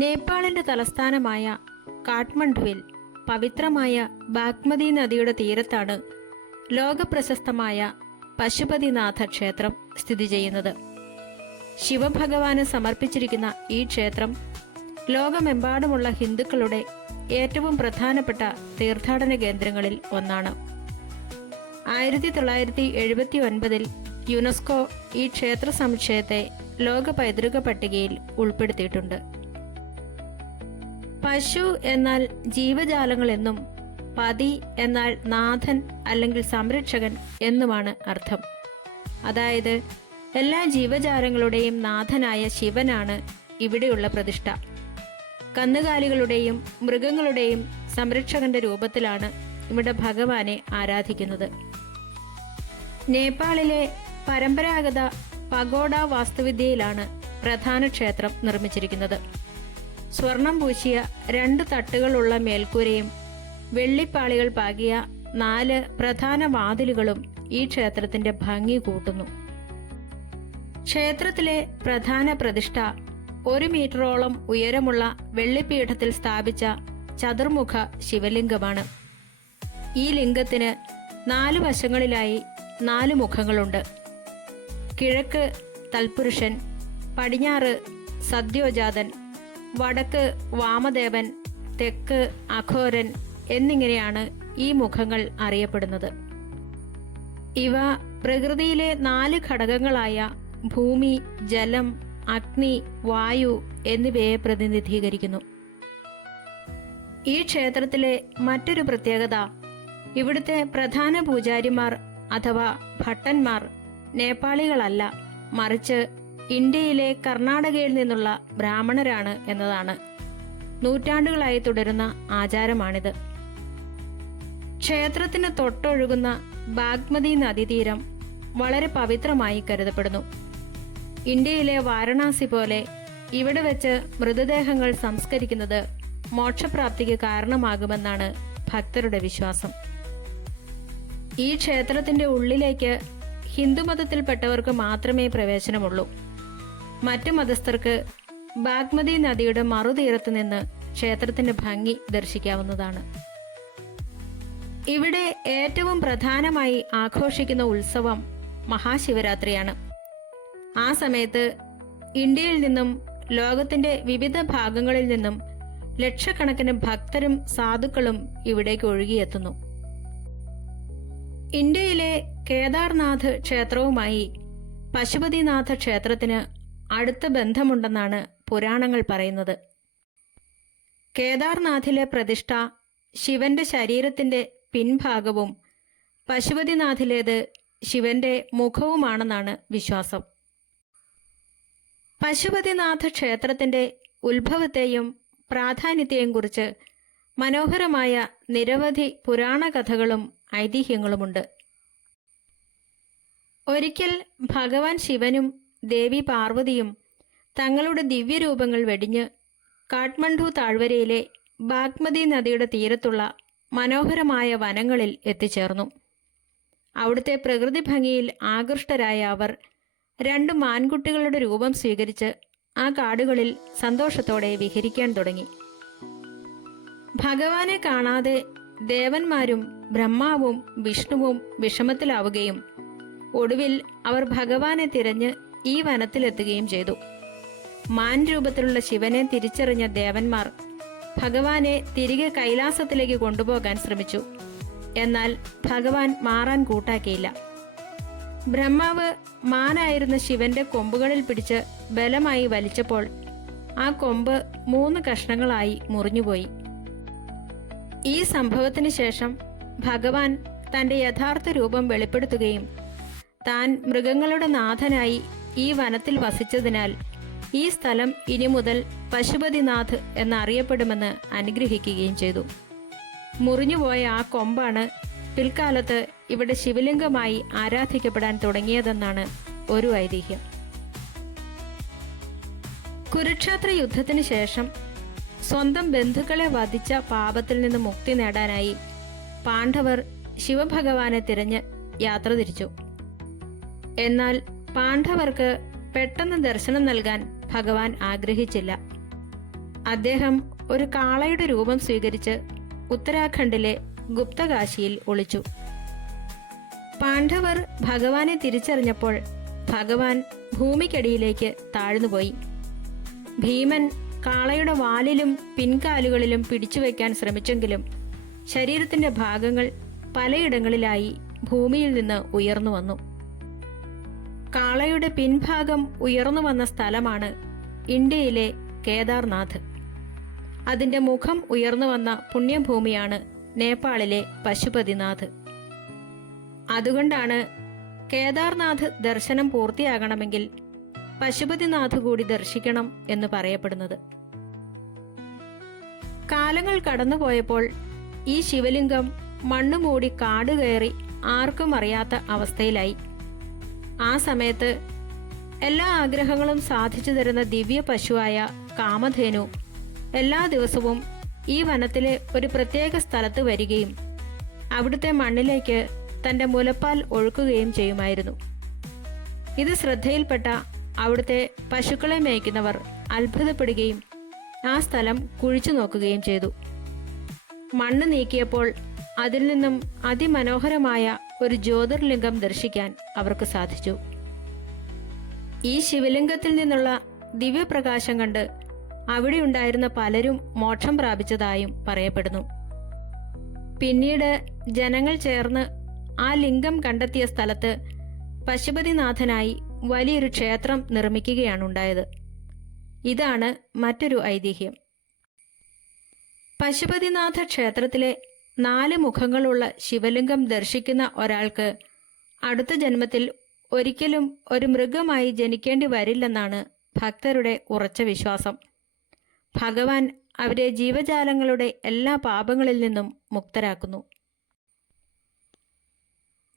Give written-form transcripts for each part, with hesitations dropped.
നേപ്പാളിന്റെ തലസ്ഥാനമായ കാഠ്മണ്ഡുവിൽ പവിത്രമായ ബാഗ്മതി നദിയുടെ തീരത്താണ് ലോകപ്രശസ്തമായ പശുപതിനാഥ ക്ഷേത്രം സ്ഥിതി ചെയ്യുന്നത്. ശിവഭഗവാന് സമർപ്പിച്ചിരിക്കുന്ന ഈ ക്ഷേത്രം ലോകമെമ്പാടുമുള്ള ഹിന്ദുക്കളുടെ ഏറ്റവും പ്രധാനപ്പെട്ട തീർത്ഥാടന കേന്ദ്രങ്ങളിൽ ഒന്നാണ്. 1979 യുനെസ്കോ ഈ ക്ഷേത്ര സമുച്ചയത്തെ ലോക പൈതൃക പട്ടികയിൽ ഉൾപ്പെടുത്തിയിട്ടുണ്ട്. പശു എന്നാൽ ജീവജാലങ്ങൾ എന്നും പതി എന്നാൽ നാഥൻ അല്ലെങ്കിൽ സംരക്ഷകൻ എന്നുമാണ് അർത്ഥം. അതായത് എല്ലാ ജീവജാലങ്ങളുടെയും നാഥനായ ശിവനാണ് ഇവിടെയുള്ള പ്രതിഷ്ഠ. കന്നുകാലികളുടെയും മൃഗങ്ങളുടെയും സംരക്ഷകന്റെ രൂപത്തിലാണ് ഇവിടെ ഭഗവാനെ ആരാധിക്കുന്നത്. നേപ്പാളിലെ പരമ്പരാഗത പഗോഡ വാസ്തുവിദ്യയിലാണ് പ്രധാന ക്ഷേത്രം നിർമ്മിച്ചിരിക്കുന്നത്. സ്വർണം പൂശിയ 2 തട്ടുകളുള്ള മേൽക്കൂരയും വെള്ളിപ്പാളികൾ പാകിയ 4 പ്രധാന വാതിലുകളും ഈ ക്ഷേത്രത്തിന്റെ ഭംഗി കൂട്ടുന്നു. ക്ഷേത്രത്തിലെ പ്രധാന പ്രതിഷ്ഠ 1 മീറ്ററോളം ഉയരമുള്ള വെള്ളിപ്പീഠത്തിൽ സ്ഥാപിച്ച ചതുർമുഖ ശിവലിംഗമാണ്. ഈ ലിംഗത്തിന് 4 വശങ്ങളിലായി 4 മുഖങ്ങളുണ്ട്. കിഴക്ക് തൽപുരുഷൻ, പടിഞ്ഞാറ് സദ്യോജാതൻ, വടക്ക് വാമദേവൻ, തെക്ക് അഘോരൻ എന്നിങ്ങനെയാണ് ഈ മുഖങ്ങൾ അറിയപ്പെടുന്നത്. ഇവ പ്രകൃതിയിലെ 4 ഘടകങ്ങളായ ഭൂമി, ജലം, അഗ്നി, വായു എന്നിവയെ പ്രതിനിധീകരിക്കുന്നു. ഈ ക്ഷേത്രത്തിലെ മറ്റൊരു പ്രത്യേകത ഇവിടുത്തെ പ്രധാന പൂജാരിമാർ അഥവാ ഭട്ടന്മാർ നേപ്പാളികളല്ല, മറിച്ച് ഇന്ത്യയിലെ കർണാടകയിൽ നിന്നുള്ള ബ്രാഹ്മണരാണ് എന്നതാണ്. നൂറ്റാണ്ടുകളായി തുടരുന്ന ആചാരമാണിത്. ക്ഷേത്രത്തിന് തൊട്ടൊഴുകുന്ന ബാഗ്മതി നദീതീരം വളരെ പവിത്രമായി കരുതപ്പെടുന്നു. ഇന്ത്യയിലെ വാരണാസി പോലെ ഇവിടെ വെച്ച് മൃതദേഹങ്ങൾ സംസ്കരിക്കുന്നത് മോക്ഷപ്രാപ്തിക്ക് കാരണമാകുമെന്നാണ് ഭക്തരുടെ വിശ്വാസം. ഈ ക്ഷേത്രത്തിന്റെ ഉള്ളിലേക്ക് ഹിന്ദുമതത്തിൽപ്പെട്ടവർക്ക് മാത്രമേ പ്രവേശനമുള്ളൂ. മറ്റു മതസ്ഥർക്ക് ബാഗ്മതി നദിയുടെ മറുതീരത്ത് നിന്ന് ക്ഷേത്രത്തിന്റെ ഭംഗി ദർശിക്കാവുന്നതാണ്. ഇവിടെ ഏറ്റവും പ്രധാനമായി ആഘോഷിക്കുന്ന ഉത്സവം മഹാശിവരാത്രിയാണ്. ആ സമയത്ത് ഇന്ത്യയിൽ നിന്നും ലോകത്തിന്റെ വിവിധ ഭാഗങ്ങളിൽ നിന്നും ലക്ഷക്കണക്കിന് ഭക്തരും സാധുക്കളും ഇവിടേക്ക് ഒഴുകിയെത്തുന്നു. ഇന്ത്യയിലെ കേദാർനാഥ് ക്ഷേത്രവുമായി പശുപതിനാഥ ക്ഷേത്രത്തിന് അടുത്ത ബന്ധമുണ്ടെന്നാണ് പുരാണങ്ങൾ പറയുന്നത്. കേദാർനാഥിലെ പ്രതിഷ്ഠ ശിവന്റെ ശരീരത്തിന്റെ പിൻഭാഗവും പശുപതിനാഥിലേത് ശിവന്റെ മുഖവുമാണെന്നാണ് വിശ്വാസം. പശുപതിനാഥ ക്ഷേത്രത്തിന്റെ ഉത്ഭവത്തെയും പ്രാധാന്യത്തെയും കുറിച്ച് മനോഹരമായ നിരവധി പുരാണ കഥകളും ഐതിഹ്യങ്ങളുമുണ്ട്. ഒരിക്കൽ ഭഗവാൻ ശിവനും ദേവി പാർവതിയും തങ്ങളുടെ ദിവ്യരൂപങ്ങൾ വെടിഞ്ഞ് കാഠ്മണ്ഡു താഴ്വരയിലെ ബാഗ്മതി നദിയുടെ തീരത്തുള്ള മനോഹരമായ വനങ്ങളിൽ എത്തിച്ചേർന്നു. അവിടുത്തെ പ്രകൃതി ഭംഗിയിൽ ആകൃഷ്ടരായ അവർ 2 മാൻകുട്ടികളുടെ രൂപം സ്വീകരിച്ച് ആ കാടുകളിൽ സന്തോഷത്തോടെ വിഹരിക്കാൻ തുടങ്ങി. ഭഗവാനെ കാണാതെ ദേവന്മാരും ബ്രഹ്മാവും വിഷ്ണുവും വിഷമത്തിലാവുകയും ഒടുവിൽ അവർ ഭഗവാനെ തിരഞ്ഞ് ഈ വനത്തിലെത്തുകയും ചെയ്തു. മാൻ രൂപത്തിലുള്ള ശിവനെ തിരിച്ചറിഞ്ഞ ദേവന്മാർ ഭഗവാനെ തിരികെ കൈലാസത്തിലേക്ക് കൊണ്ടുപോകാൻ ശ്രമിച്ചു. എന്നാൽ ഭഗവാൻ മാറാൻ കൂട്ടാക്കിയില്ല. ബ്രഹ്മാവ് മാനായിരുന്ന ശിവന്റെ കൊമ്പുകളിൽ പിടിച്ച് ബലമായി വലിച്ചപ്പോൾ ആ കൊമ്പ് 3 കഷ്ണങ്ങളായി മുറിഞ്ഞുപോയി. ഈ സംഭവത്തിന് ശേഷം ഭഗവാൻ തന്റെ യഥാർത്ഥ രൂപം വെളിപ്പെടുത്തുകയും താൻ മൃഗങ്ങളുടെ നാഥനായി ഈ വനത്തിൽ വസിച്ചതിനാൽ ഈ സ്ഥലം ഇനി മുതൽ പശുപതിനാഥ് എന്നറിയപ്പെടുമെന്ന് അനുഗ്രഹിക്കുകയും ചെയ്തു. മുറിഞ്ഞുപോയ ആ കൊമ്പാണ് പിൽക്കാലത്ത് ഇവിടെ ശിവലിംഗമായി ആരാധിക്കപ്പെടാൻ തുടങ്ങിയതെന്നാണ് ഒരു ഐതിഹ്യം. കുരുക്ഷേത്ര യുദ്ധത്തിന് ശേഷം സ്വന്തം ബന്ധുക്കളെ വധിച്ച പാപത്തിൽ നിന്ന് മുക്തി നേടാനായി പാണ്ഡവർ ശിവഭഗവാനെ തിരഞ്ഞ് യാത്ര തിരിച്ചു. എന്നാൽ പാണ്ഡവർക്ക് പെട്ടെന്ന് ദർശനം നൽകാൻ ഭഗവാൻ ആഗ്രഹിച്ചില്ല. അദ്ദേഹം ഒരു കാളയുടെ രൂപം സ്വീകരിച്ച് ഉത്തരാഖണ്ഡിലെ ഗുപ്തകാശിയിൽ ഒളിച്ചു. പാണ്ഡവർ ഭഗവാനെ തിരിച്ചറിഞ്ഞപ്പോൾ ഭഗവാൻ ഭൂമിക്കടിയിലേക്ക് താഴ്ന്നുപോയി. ഭീമൻ കാളയുടെ വാലിലും പിൻകാലുകളിലും പിടിച്ചുവെക്കാൻ ശ്രമിച്ചെങ്കിലും ശരീരത്തിന്റെ ഭാഗങ്ങൾ പലയിടങ്ങളിലായി ഭൂമിയിൽ നിന്ന് ഉയർന്നു വന്നു. കാളയുടെ പിൻഭാഗം ഉയർന്നു വന്ന സ്ഥലമാണ് ഇന്ത്യയിലെ കേദാർനാഥ്. അതിന്റെ മുഖം ഉയർന്നു വന്ന പുണ്യഭൂമിയാണ് നേപ്പാളിലെ പശുപതിനാഥ്. അതുകൊണ്ടാണ് കേദാർനാഥ് ദർശനം പൂർത്തിയാകണമെങ്കിൽ പശുപതിനാഥ് കൂടി ദർശിക്കണം എന്ന് പറയപ്പെടുന്നത്. കാലങ്ങൾ കടന്നുപോയപ്പോൾ ഈ ശിവലിംഗം മണ്ണുമൂടി കാടുകയറി ആർക്കും അറിയാത്ത അവസ്ഥയിലായി. ആ സമയത്ത് എല്ലാ ആഗ്രഹങ്ങളും സാധിച്ചു തരുന്ന ദിവ്യ പശുവായ കാമധേനു എല്ലാ ദിവസവും ഈ വനത്തിലെ ഒരു പ്രത്യേക സ്ഥലത്ത് വരികയും അവിടുത്തെ മണ്ണിലേക്ക് തന്റെ മുലപ്പാൽ ഒഴുക്കുകയും ചെയ്യുമായിരുന്നു. ഇത് ശ്രദ്ധയിൽപ്പെട്ട അവിടുത്തെ പശുക്കളെ മേയ്ക്കുന്നവർ അത്ഭുതപ്പെടുകയും ആ സ്ഥലം കുഴിച്ചു നോക്കുകയും ചെയ്തു. മണ്ണ് നീക്കിയപ്പോൾ അതിൽ നിന്നും അതിമനോഹരമായ ഒരു ജ്യോതിർലിംഗം ദർശിക്കാൻ അവർക്ക് സാധിച്ചു. ഈ ശിവലിംഗത്തിൽ നിന്നുള്ള ദിവ്യപ്രകാശം കണ്ട് അവിടെ ഉണ്ടായിരുന്ന പലരും മോക്ഷം പ്രാപിച്ചതായും പറയപ്പെടുന്നു. പിന്നീട് ജനങ്ങൾ ചേർന്ന് ആ ലിംഗം കണ്ടെത്തിയ സ്ഥലത്ത് പശുപതിനാഥനായി വലിയൊരു ക്ഷേത്രം നിർമ്മിക്കുകയാണുണ്ടായത്. ഇതാണ് മറ്റൊരു ഐതിഹ്യം. പശുപതിനാഥ ക്ഷേത്രത്തിലെ 4 മുഖങ്ങളുള്ള ശിവലിംഗം ദർശിക്കുന്ന ഒരാൾക്ക് അടുത്ത ജന്മത്തിൽ ഒരിക്കലും ഒരു മൃഗമായി ജനിക്കേണ്ടി വരില്ലെന്നാണ് ഭക്തരുടെ ഉറച്ച വിശ്വാസം. ഭഗവാൻ അവരെ ജീവജാലങ്ങളുടെ എല്ലാ പാപങ്ങളിൽ നിന്നും മുക്തരാക്കുന്നു.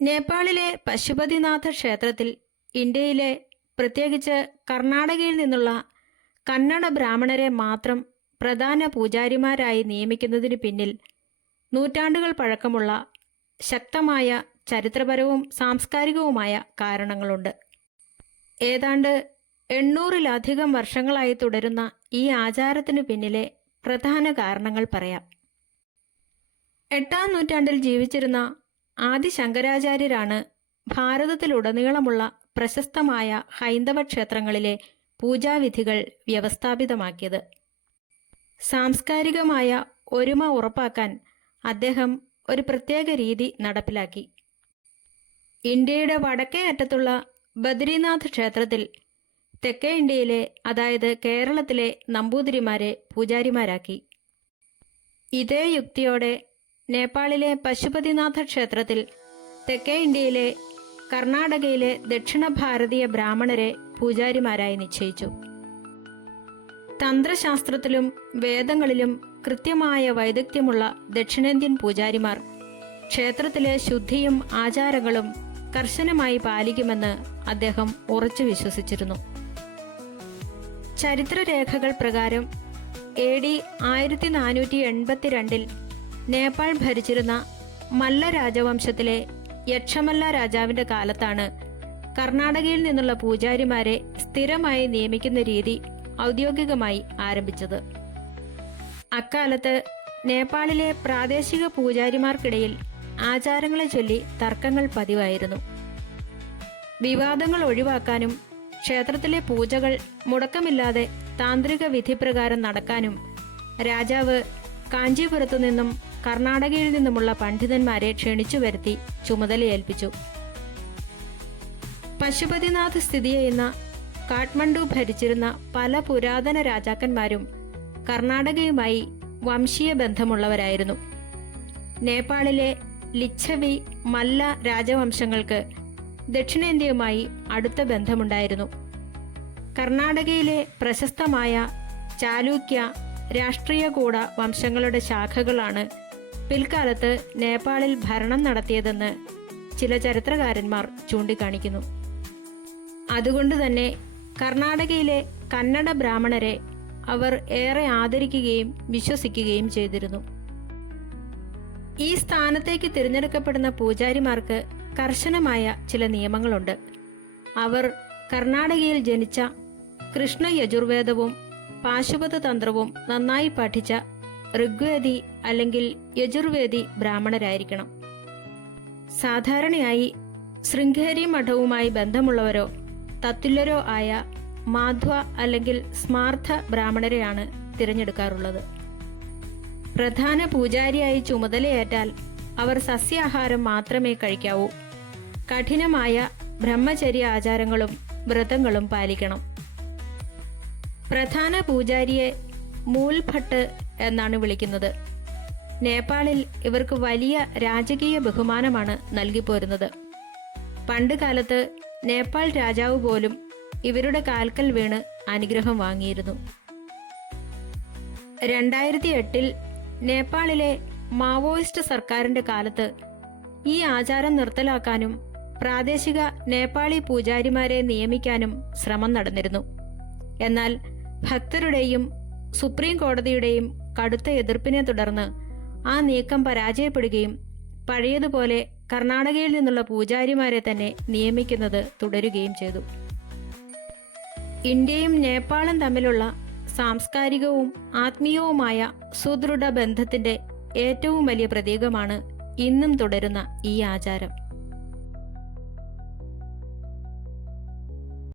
നേപ്പാളിലെ പശുപതിനാഥ ക്ഷേത്രത്തിൽ ഇന്ത്യയിലെ, പ്രത്യേകിച്ച് കർണാടകയിൽ നിന്നുള്ള കന്നഡ ബ്രാഹ്മണരെ മാത്രം പ്രധാന പൂജാരിമാരായി നിയമിക്കുന്നതിന് പിന്നിൽ നൂറ്റാണ്ടുകൾ പഴക്കമുള്ള ശക്തമായ ചരിത്രപരവും സാംസ്കാരികവുമായ കാരണങ്ങളുണ്ട്. ഏതാണ്ട് 800-ലധികം വർഷങ്ങളായി തുടരുന്ന ഈ ആചാരത്തിനു പിന്നിലെ പ്രധാന കാരണങ്ങൾ പറയാം. 8-ാം നൂറ്റാണ്ടിൽ ജീവിച്ചിരുന്ന ആദി ശങ്കരാചാര്യരാണ് ഭാരതത്തിലുടനീളമുള്ള പ്രശസ്തമായ ഹൈന്ദവ ക്ഷേത്രങ്ങളിലെ പൂജാവിധികൾ വ്യവസ്ഥാപിതമാക്കിയത്. സാംസ്കാരികമായ ഒരുമ ഉറപ്പാക്കാൻ അദ്ദേഹം ഒരു പ്രത്യേക രീതി നടപ്പിലാക്കി. ഇന്ത്യയുടെ വടക്കേ അറ്റത്തുള്ള ബദ്രിനാഥ് ക്ഷേത്രത്തിൽ തെക്കേ ഇന്ത്യയിലെ, അതായത് കേരളത്തിലെ നമ്പൂതിരിമാരെ പൂജാരിമാരാക്കി. ഇതേ യുക്തിയോടെ നേപ്പാളിലെ പശുപതിനാഥ ക്ഷേത്രത്തിൽ തെക്കേ ഇന്ത്യയിലെ, കർണാടകയിലെ ദക്ഷിണ ഭാരതീയ ബ്രാഹ്മണരെ പൂജാരിമാരായി നിശ്ചയിച്ചു. തന്ത്രശാസ്ത്രത്തിലും വേദങ്ങളിലും കൃത്യമായ വൈദഗ്ധ്യമുള്ള ദക്ഷിണേന്ത്യൻ പൂജാരിമാർ ക്ഷേത്രത്തിലെ ശുദ്ധിയും ആചാരങ്ങളും കർശനമായി പാലിക്കുമെന്ന് അദ്ദേഹം ഉറച്ചു വിശ്വസിച്ചിരുന്നു. ചരിത്രരേഖകൾ പ്രകാരം AD 1482 നേപ്പാൾ ഭരിച്ചിരുന്ന മല്ല രാജവംശത്തിലെ യക്ഷമല്ല രാജാവിന്റെ കാലത്താണ് കർണാടകയിൽ നിന്നുള്ള പൂജാരിമാരെ സ്ഥിരമായി നിയമിക്കുന്ന രീതി ഔദ്യോഗികമായി ആരംഭിച്ചത്. അക്കാലത്ത് നേപ്പാളിലെ പ്രാദേശിക പൂജാരിമാർക്കിടയിൽ ആചാരങ്ങളെ ചൊല്ലി തർക്കങ്ങൾ പതിവായിരുന്നു. വിവാദങ്ങൾ ഒഴിവാക്കാനും ക്ഷേത്രത്തിലെ പൂജകൾ മുടക്കമില്ലാതെ താന്ത്രിക വിധിപ്രകാരം നടക്കാനും രാജാവ് കാഞ്ചീപുരത്തു നിന്നും കർണാടകയിൽ നിന്നുമുള്ള പണ്ഡിതന്മാരെ ക്ഷണിച്ചു വരുത്തി ചുമതലയേൽപ്പിച്ചു. പശുപതിനാഥ് സ്ഥിതി ചെയ്യുന്ന കാഠ്മണ്ഡു ഭരിച്ചിരുന്ന പല പുരാതന രാജാക്കന്മാരും കർണാടകയുമായി വംശീയ ബന്ധമുള്ളവരായിരുന്നു. നേപ്പാളിലെ ലിച്ഛവി, മല്ല രാജവംശങ്ങൾക്ക് ദക്ഷിണേന്ത്യയുമായി അടുത്ത ബന്ധമുണ്ടായിരുന്നു. കർണാടകയിലെ പ്രശസ്തമായ ചാലൂക്യ, രാഷ്ട്രീയകൂട വംശങ്ങളുടെ ശാഖകളാണ് പിൽക്കാലത്ത് നേപ്പാളിൽ ഭരണം നടത്തിയതെന്ന് ചില ചരിത്രകാരന്മാർ ചൂണ്ടിക്കാണിക്കുന്നു. അതുകൊണ്ട് തന്നെ കർണാടകയിലെ കന്നഡ ബ്രാഹ്മണരെ അവർ ഏറെ ആദരിക്കുകയും വിശ്വസിക്കുകയും ചെയ്തിരുന്നു. ഈ സ്ഥാനത്തേക്ക് തിരഞ്ഞെടുക്കപ്പെടുന്ന പൂജാരിമാർക്ക് കർശനമായ ചില നിയമങ്ങളുണ്ട്. അവർ കർണാടകയിൽ ജനിച്ച കൃഷ്ണ യജുർവേദവും പാശുപത തന്ത്രവും നന്നായി പഠിച്ച ഋഗ്വേദി അല്ലെങ്കിൽ യജുർവേദി ബ്രാഹ്മണരായിരിക്കണം. സാധാരണയായി ശൃംഗേരി മഠവുമായി ബന്ധമുള്ളവരോ തത്തുല്യരോ ആയ മാധ്വ അല്ലെങ്കിൽ സ്മാർത്ഥ ബ്രാഹ്മണരെയാണ് തിരഞ്ഞെടുക്കാറുള്ളത്. പ്രധാന പൂജാരിയായി ചുമതലയേറ്റാൽ അവർ സസ്യാഹാരം മാത്രമേ കഴിക്കാവൂ. കഠിനമായ ബ്രഹ്മചര്യ ആചാരങ്ങളും വ്രതങ്ങളും പാലിക്കണം. പ്രധാന പൂജാരിയെ മൂൽഭട്ട് എന്നാണ് വിളിക്കുന്നത്. നേപ്പാളിൽ ഇവർക്ക് വലിയ രാജകീയ ബഹുമാനമാണ് നൽകിപ്പോരുന്നത്. പണ്ട് കാലത്ത് നേപ്പാൾ രാജാവ് പോലും ഇവരുടെ കാൽക്കൽ വീണ് അനുഗ്രഹം വാങ്ങിയിരുന്നു. 2008 നേപ്പാളിലെ മാവോയിസ്റ്റ് സർക്കാരിന്റെ കാലത്ത് ഈ ആചാരം നിർത്തലാക്കാനും പ്രാദേശിക നേപ്പാളി പൂജാരിമാരെ നിയമിക്കാനും ശ്രമം നടന്നിരുന്നു. എന്നാൽ ഭക്തരുടെയും സുപ്രീം കോടതിയുടെയും കടുത്ത എതിർപ്പിനെ തുടർന്ന് ആ നീക്കം പരാജയപ്പെടുകയും പഴയതുപോലെ കർണാടകയിൽ നിന്നുള്ള പൂജാരിമാരെ തന്നെ നിയമിക്കുന്നത് തുടരുകയും ചെയ്തു. ഇന്ത്യയും നേപ്പാളും തമ്മിലുള്ള സാംസ്കാരികവും ആത്മീയവുമായ സുദൃഢ ബന്ധത്തിന്റെ ഏറ്റവും വലിയ പ്രതീകമാണ് ഇന്നും തുടരുന്ന ഈ ആചാരം.